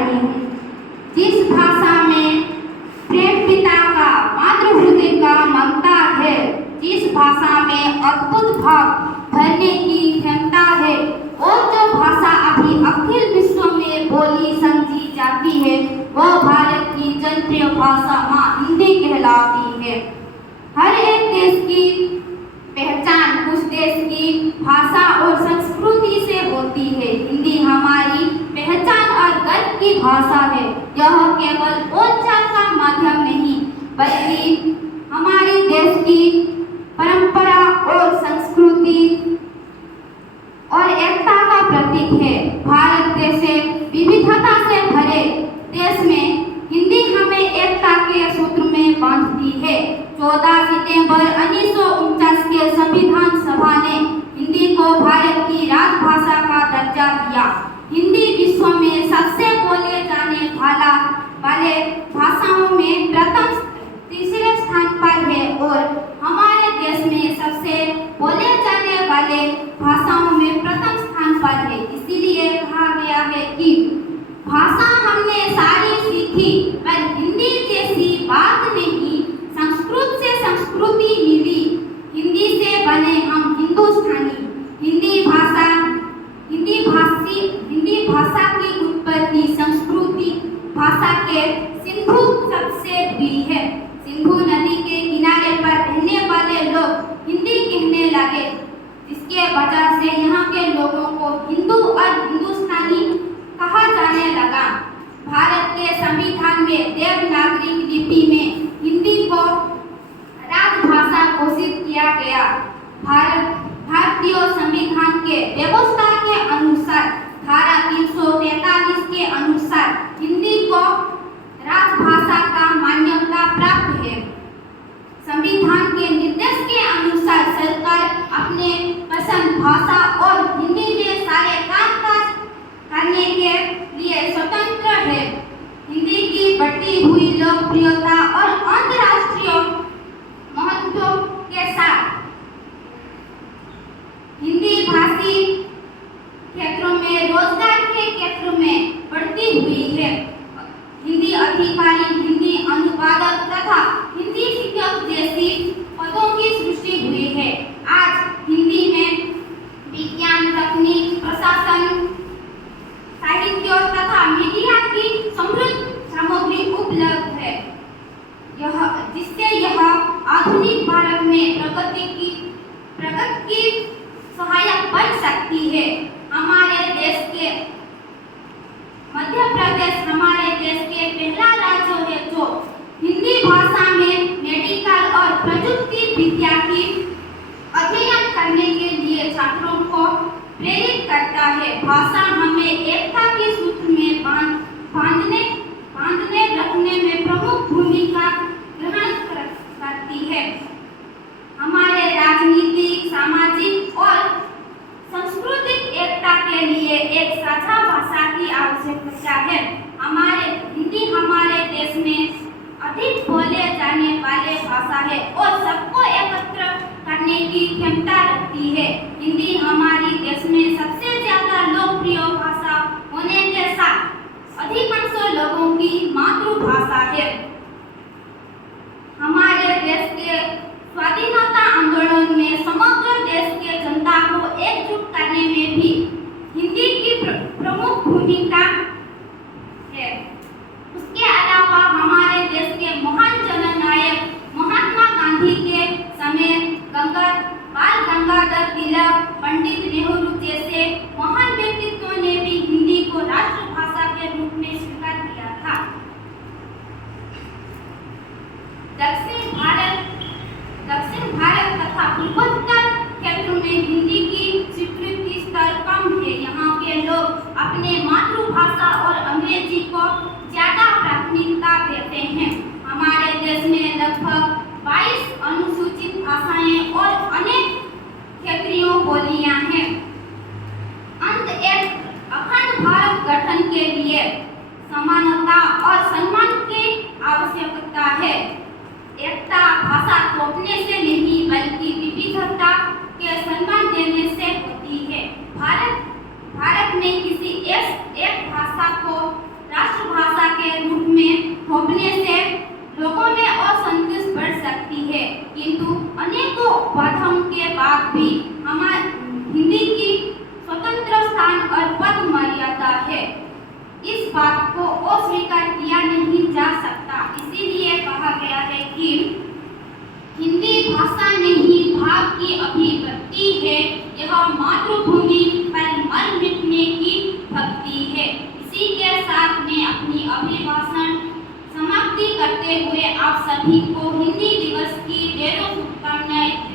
रही हूँ। जिस भाषा में प्रेम पिता का मातृहृदय का ममता है, जिस भाषा में अद्भुत भाव भरने की क्षमता है, और जो भाषा अभी अखिल विश्व में बोली समझी जाती है, वह भारत की जनप्रिय भाषा माँ हिंदी कहलाती है। हर एक देश की पहचान उस देश की भाषा और संस्कृति से होती है। हिंदी हमारी पहचान और गर्व की भाषा है। यह केवल बोलचाल का माध्यम नहीं, बल्कि हमारे देश की परंपरा और संस्कृति और एकता का प्रतीक है। भारत जैसे विविधता से भरे देश में हिंदी हमें एकता के सूत्र में बांधती है। 14 सितंबर 1949 के संविधान सभा ने हिंदी को भारत की राजभाषा का दर्जा दिया। हिंदी विश्व में सबसे बोले जाने वाले भाषाओं में तीसरे स्थान पर है और हमारे देश में सबसे बोले जाने वाले भाषाओं में प्रथम स्थान पर है। इसीलिए कहा गया है कि भाषा हमने सारी सीखी, पर हिंदी जैसी बात नहीं। संस्कृत से संस्कृति मिली, हिंदी से बने हम हिंदुस्तानी। हिंदी भाषा की उत्पत्ति संस्कृति भाषा के सिंधु शब्द से हुई है। सिंधु नदी के किनारे पर रहने वाले लोग हिंदी कहने लगे, जिसके वजह से यहाँ के लोगों को हिंदू और हिंदुस्तानी कहा जाने लगा। भारत के संविधान में देवनागरी लिपि में हिंदी को राजभाषा घोषित किया गया। भारतीय संविधान के व्यवस्था के अनुसार धारा 343 के अनुसार हिंदी को राजभाषा का मान्यता प्राप्त है। संविधान के निर्देश के अनुसार सरकार अपने पसंद भाषा और हिंदी में सारे कामकाज करने के लिए स्वतंत्र है। हिंदी की बढ़ती हुई लोकप्रियता और अंतर्राष्ट्रीय महत्व के साथ हिंदी भाषी क्षेत्रों में रोजगार के क्षेत्र में बढ़ती हुई है। हिंदी अधिकारी, हिंदी अनुवादक तथा हिंदी शिक्षक जैसी पदों की सृष्टि हुई है। आज हिंदी में विज्ञान, तकनीक, प्रशासन, साहित्य तथा मीडिया की समृद्ध सामग्री उपलब्ध है, जिससे यह आधुनिक भारत में प्रगति की सहायक बन सकती है। हमारे देश के मध्य प्रदेश हमारे देश के पहला राज्य है जो हिंदी भाषा में मेडिकल और प्रयुक्ति विद्या की अध्ययन करने के लिए छात्रों को प्रेरित करता है। भाषा हमें एकता के सूत्र में बांधने रखने में प्रमुख भूमिका ग्रहण करती है। हमारे राजनीतिक, सामाजिक और सांस्कृतिक एकता के लिए एक साझा भाषा की आवश्यकता है। हिंदी हमारे देश में अधिक बोले जाने वाले भाषा है और सबको एकत्र करने की क्षमता रखती है। हिंदी हमारे देश में सबसे ज्यादा लोकप्रिय भाषा होने के साथ अधिकांश लोगों की मातृभाषा है। हमारे देश के स्वाधीनता आंदोलन में समग्र देश के जनता को एकजुट करने में भी हिंदी की प्रमुख भूमिका है। उसके अलावा हमारे देश के महान जननायक महात्मा गांधी के समय बाल गंगाधर तिलक, पंडित नेहरू जैसे महान व्यक्तित्वों ने भी हिंदी को राष्ट्रभाषा के रूप में स्वीकार किया था। दक्षिण भारत तथा पूर्वोत्तर क्षेत्र में हिंदी की स्वीकृति स्तर कम है। यहाँ के लोग अपने मातृभाषा और अंग्रेजी को ज्यादा प्राथमिकता देते हैं। हमारे देश में लगभग 22 अनुसूचित भाषाएं और अनेक क्षेत्रीय बोलियां हैं। एक अखंड भारत गठन के लिए समानता और सम्मान की आवश्यकता है। एकता भाषा तोड़ने से नहीं, बल्कि विविधता के सम्मान देने से होती है। भारत में किसी एक भाषा को राष्ट्र भाषा नहीं भाव की अभिव्यक्ति है। यह मातृभूमि पर मर मिटने की भक्ति है। इसी के साथ में अपनी अभिभाषण समाप्ति करते हुए आप सभी को हिंदी दिवस की ढेरों शुभकामनाएं